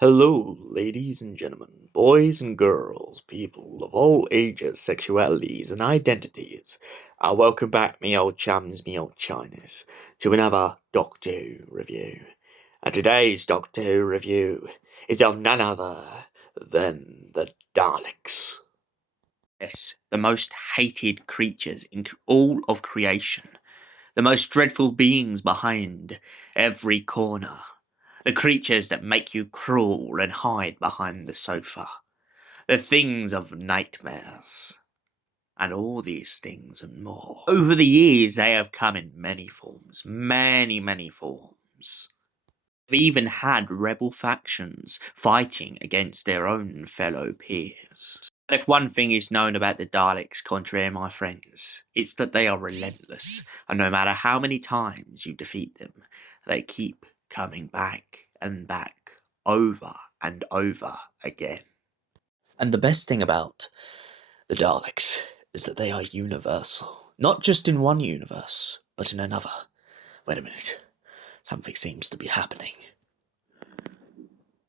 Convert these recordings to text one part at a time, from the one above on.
Hello, ladies and gentlemen, boys and girls, people of all ages, sexualities, and identities. Welcome back, me old chums, me old chinas, to another Doctor Who review. And today's Doctor Who review is of none other than the Daleks. Yes, the most hated creatures in all of creation. The most dreadful beings behind every corner. The creatures that make you crawl and hide behind the sofa. The things of nightmares. And all these things and more. Over the years, they have come in many forms. Many forms. They've even had rebel factions fighting against their own fellow peers. And if one thing is known about the Daleks, contrary my friends, it's that they are relentless, and no matter how many times you defeat them, they keep coming back and back, over and over again. And the best thing about the Daleks is that they are universal. Not just in one universe, but in another. Wait a minute. Something seems to be happening.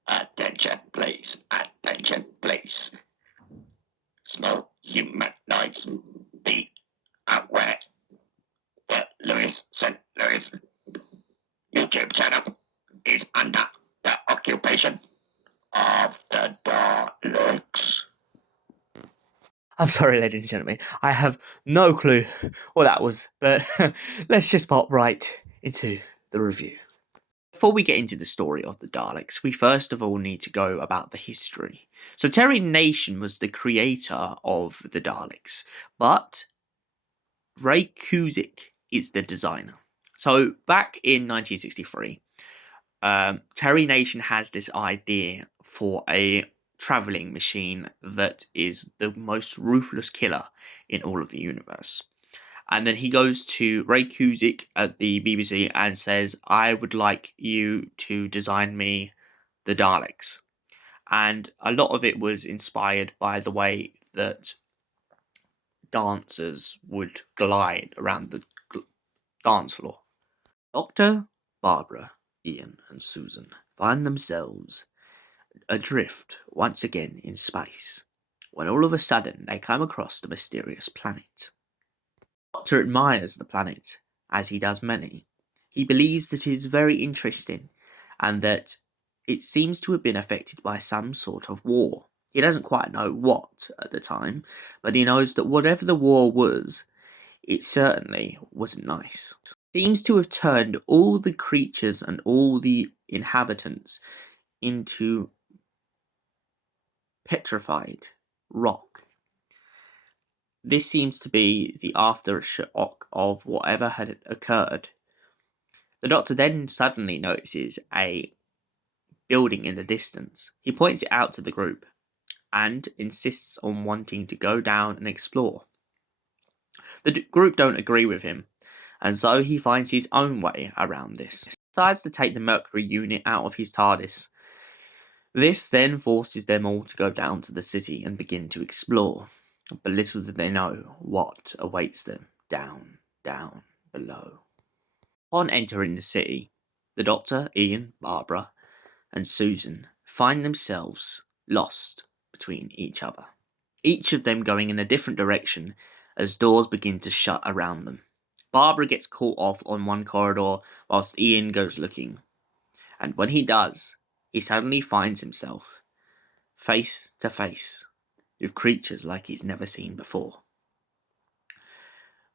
Attention, please. Attention, please. Small humanoids, be aware. The Lewis St. Louis YouTube channel is under the occupation of the Daleks. I'm sorry, ladies and gentlemen. I have no clue what that was, but let's just pop right into the review. Before we get into the story of the Daleks, we first of all need to go about the history. So Terry Nation was the creator of the Daleks, but Ray Cusick is the designer. So back in 1963, Terry Nation has this idea for a traveling machine that is the most ruthless killer in all of the universe. And then he goes to Ray Cusick at the BBC and says, I would like you to design me the Daleks. And a lot of it was inspired by the way that dancers would glide around the dance floor. Dr. Barbara, Ian, and Susan find themselves adrift once again in space, when all of a sudden they come across the mysterious planet. Doctor admires the planet, as he does many. He believes that it is very interesting, and that it seems to have been affected by some sort of war. He doesn't quite know what at the time, but he knows that whatever the war was, it certainly wasn't nice. It seems to have turned all the creatures and all the inhabitants into petrified rock. This seems to be the aftershock of whatever had occurred. The Doctor then suddenly notices a building in the distance. He points it out to the group and insists on wanting to go down and explore. The group don't agree with him, and so he finds his own way around this. He decides to take the Mercury unit out of his TARDIS. This then forces them all to go down to the city and begin to explore. But little do they know what awaits them down below. Upon entering the city, the Doctor, Ian, Barbara, and Susan find themselves lost between each other, each of them going in a different direction as doors begin to shut around them. Barbara gets caught off on one corridor whilst Ian goes looking, and when he does, he suddenly finds himself face to face with creatures like he's never seen before.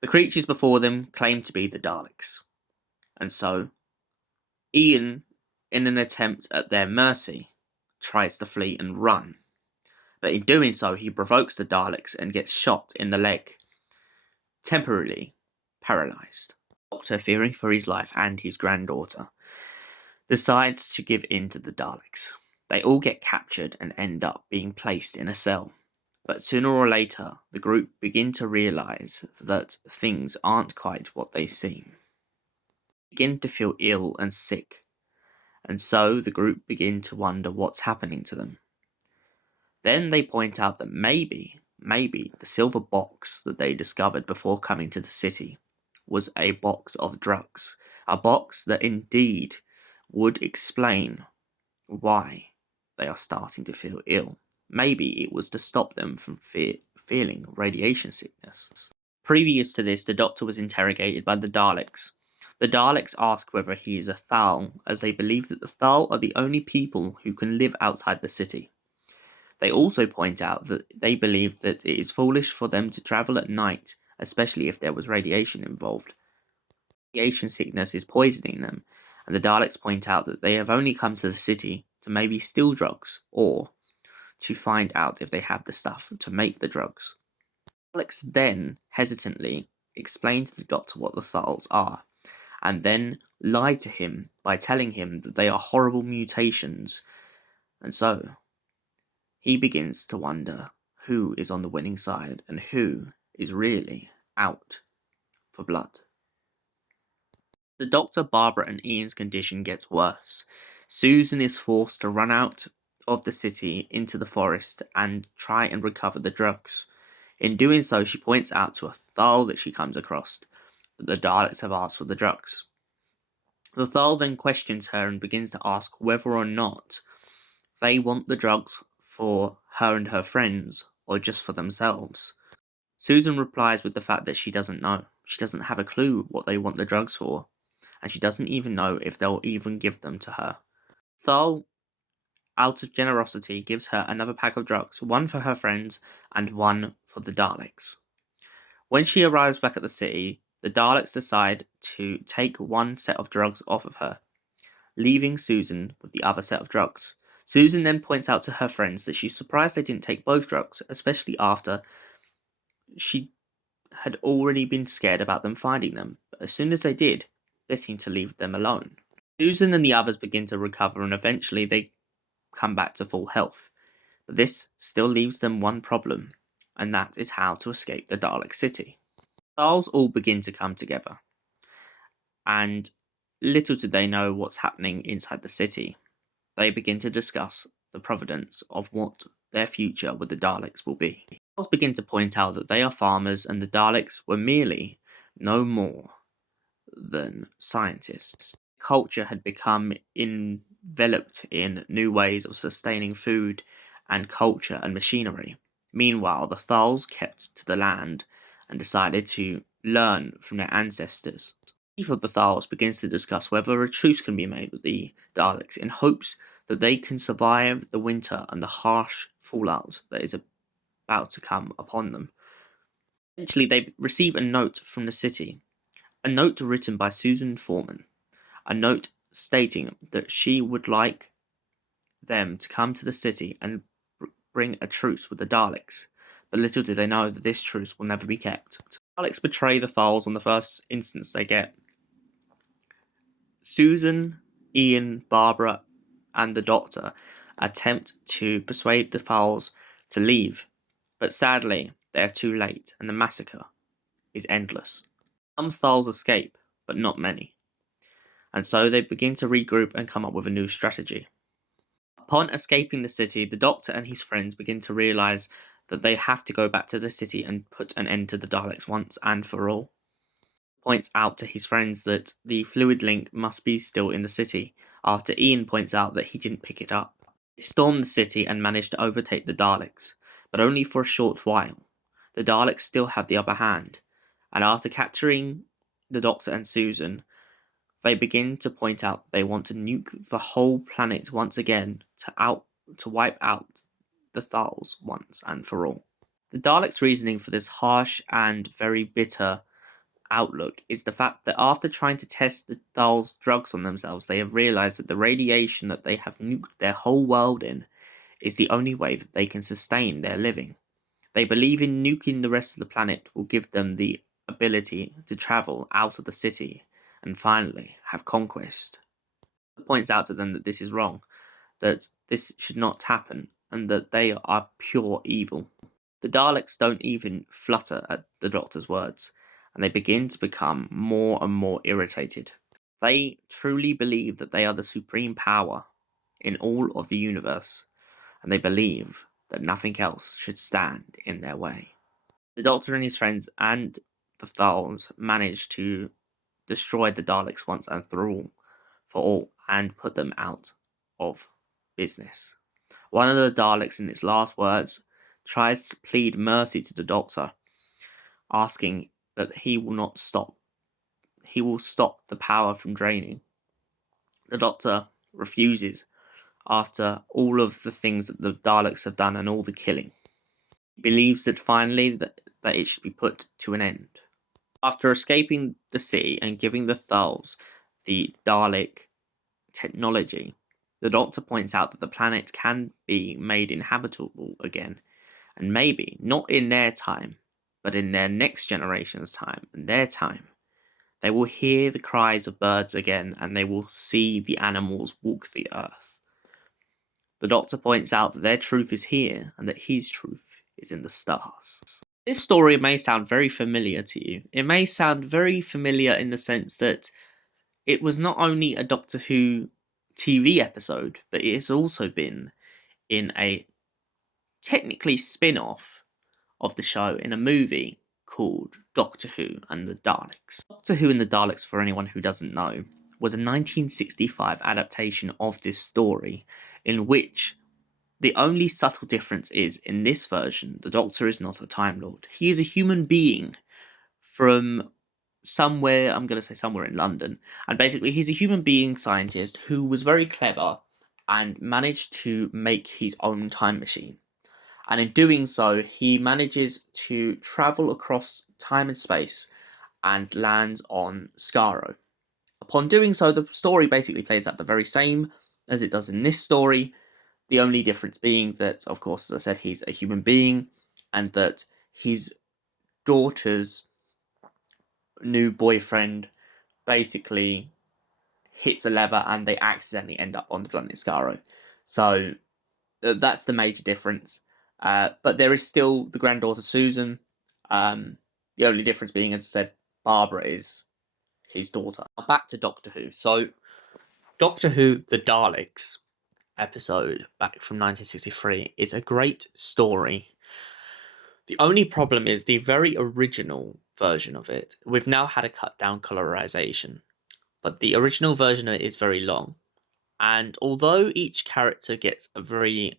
The creatures before them claim to be the Daleks, and so Ian, in an attempt at their mercy, tries to flee and run, but in doing so he provokes the Daleks and gets shot in the leg, temporarily paralysed. The Doctor, fearing for his life and his granddaughter, decides to give in to the Daleks. They all get captured and end up being placed in a cell. But sooner or later, the group begin to realise that things aren't quite what they seem. They begin to feel ill and sick, and so the group begin to wonder what's happening to them. Then they point out that maybe the silver box that they discovered before coming to the city was a box of drugs, a box that indeed would explain why they are starting to feel ill. Maybe it was to stop them from feeling radiation sickness. Previous to this, the Doctor was interrogated by the Daleks. The Daleks ask whether he is a Thal, as they believe that the Thal are the only people who can live outside the city. They also point out that they believe that it is foolish for them to travel at night, especially if there was radiation involved. Radiation sickness is poisoning them, and the Daleks point out that they have only come to the city to maybe steal drugs, or to find out if they have the stuff to make the drugs. Daleks then, hesitantly, explain to the Doctor what the Thals are, and then lie to him by telling him that they are horrible mutations, and so he begins to wonder who is on the winning side and who is really out for blood. The Doctor, Barbara, and Ian's condition gets worse. Susan is forced to run out of the city into the forest and try and recover the drugs. In doing so, she points out to a Thal that she comes across that the Daleks have asked for the drugs. The Thal then questions her and begins to ask whether or not they want the drugs for her and her friends, or just for themselves. Susan replies with the fact that she doesn't know. She doesn't have a clue what they want the drugs for, and she doesn't even know if they'll even give them to her. Thal, out of generosity, gives her another pack of drugs, one for her friends and one for the Daleks. When she arrives back at the city, the Daleks decide to take one set of drugs off of her, leaving Susan with the other set of drugs. Susan then points out to her friends that she's surprised they didn't take both drugs, especially after she had already been scared about them finding them. But as soon as they did, they seemed to leave them alone. Susan and the others begin to recover, and eventually they come back to full health. But this still leaves them one problem, and that is how to escape the Dalek city. The Thals all begin to come together, and little do they know what's happening inside the city. They begin to discuss the providence of what their future with the Daleks will be. The Thals begin to point out that they are farmers and the Daleks were merely no more than scientists. Culture had become enveloped in new ways of sustaining food and culture and machinery. Meanwhile, the Thals kept to the land and decided to learn from their ancestors. The chief of the Thals begins to discuss whether a truce can be made with the Daleks in hopes that they can survive the winter and the harsh fallout that is about to come upon them. Eventually, they receive a note from the city, a note written by Susan Foreman, a note stating that she would like them to come to the city and bring a truce with the Daleks, but little do they know that this truce will never be kept. The Daleks betray the Thals on the first instance they get. Susan, Ian, Barbara, and the Doctor attempt to persuade the Thals to leave, but sadly they are too late and the massacre is endless. Some Thals escape, but not many, and so they begin to regroup and come up with a new strategy. Upon escaping the city, the Doctor and his friends begin to realise that they have to go back to the city and put an end to the Daleks once and for all. He points out to his friends that the fluid link must be still in the city, after Ian points out that he didn't pick it up. They storm the city and manage to overtake the Daleks, but only for a short while. The Daleks still have the upper hand, and after capturing the Doctor and Susan, they begin to point out they want to nuke the whole planet once again to wipe out the Thals once and for all. The Daleks' reasoning for this harsh and very bitter outlook is the fact that after trying to test the Thals' drugs on themselves, they have realized that the radiation that they have nuked their whole world in is the only way that they can sustain their living. They believe in nuking the rest of the planet will give them the ability to travel out of the city and finally have conquest. It points out to them that this is wrong, that this should not happen, and that they are pure evil. The Daleks don't even flutter at the Doctor's words, and they begin to become more and more irritated. They truly believe that they are the supreme power in all of the universe, and they believe that nothing else should stand in their way. The Doctor and his friends and the Thals manage to destroy the Daleks once and for all, and put them out of business. One of the Daleks, in its last words, tries to plead mercy to the Doctor, asking that he will stop the power from draining. The Doctor refuses after all of the things that the Daleks have done and all the killing. He believes that finally that it should be put to an end. After escaping the sea and giving the Thals the Dalek technology, the Doctor points out that the planet can be made inhabitable again, and maybe not in their time, but in their next generation's time and their time. They will hear the cries of birds again, and they will see the animals walk the earth. The Doctor points out that their truth is here, and that his truth is in the stars. This story may sound very familiar to you. It may sound very familiar in the sense that it was not only a Doctor Who TV episode, but it has also been in a technically spin-off of the show in a movie called Doctor Who and the Daleks. Doctor Who and the Daleks, for anyone who doesn't know, was a 1965 adaptation of this story in which the only subtle difference is, in this version, the Doctor is not a Time Lord. He is a human being from somewhere, I'm going to say somewhere in London, and basically he's a human being scientist who was very clever and managed to make his own time machine. And in doing so, he manages to travel across time and space and lands on Skaro. Upon doing so, the story basically plays out the very same as it does in this story, the only difference being that, of course, as I said, he's a human being, and that his daughter's new boyfriend basically hits a lever and they accidentally end up on the planet Skaro. So that's the major difference. But there is still the granddaughter Susan. The only difference being, as I said, Barbara is his daughter. Now back to Doctor Who. So, Doctor Who: The Daleks episode back from 1963 is a great story. The only problem is the very original version of it. We've now had a cut down colorization, but the original version of it is very long. And although each character gets a very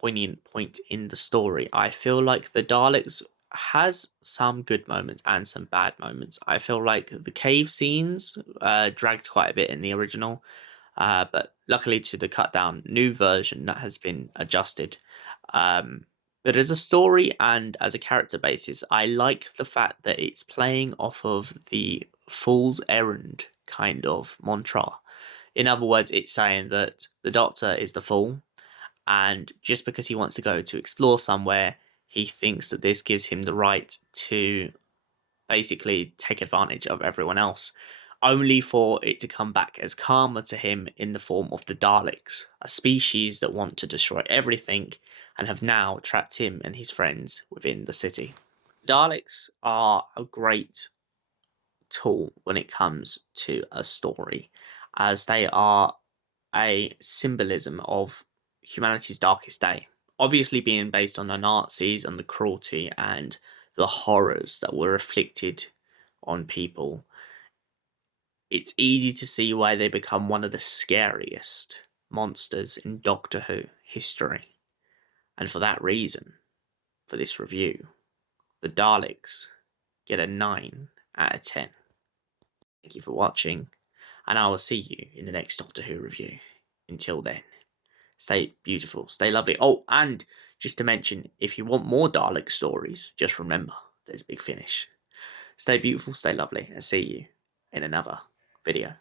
poignant point in the story, I feel like the Daleks has some good moments and some bad moments. I feel like the cave scenes dragged quite a bit in the original, but luckily to the cut down new version that has been adjusted. But as a story and as a character basis, I like the fact that it's playing off of the Fool's Errand kind of mantra. In other words, it's saying that the Doctor is the fool, and just because he wants to go to explore somewhere, he thinks that this gives him the right to basically take advantage of everyone else, only for it to come back as karma to him in the form of the Daleks, a species that want to destroy everything and have now trapped him and his friends within the city. Daleks are a great tool when it comes to a story, as they are a symbolism of humanity's darkest day. Obviously, being based on the Nazis and the cruelty and the horrors that were inflicted on people, it's easy to see why they become one of the scariest monsters in Doctor Who history. And for that reason, for this review, the Daleks get a 9 out of 10. Thank you for watching, and I will see you in the next Doctor Who review. Until then, stay beautiful, stay lovely. Oh, and just to mention, if you want more Dalek stories, just remember, there's Big Finish. Stay beautiful, stay lovely, and see you in another video.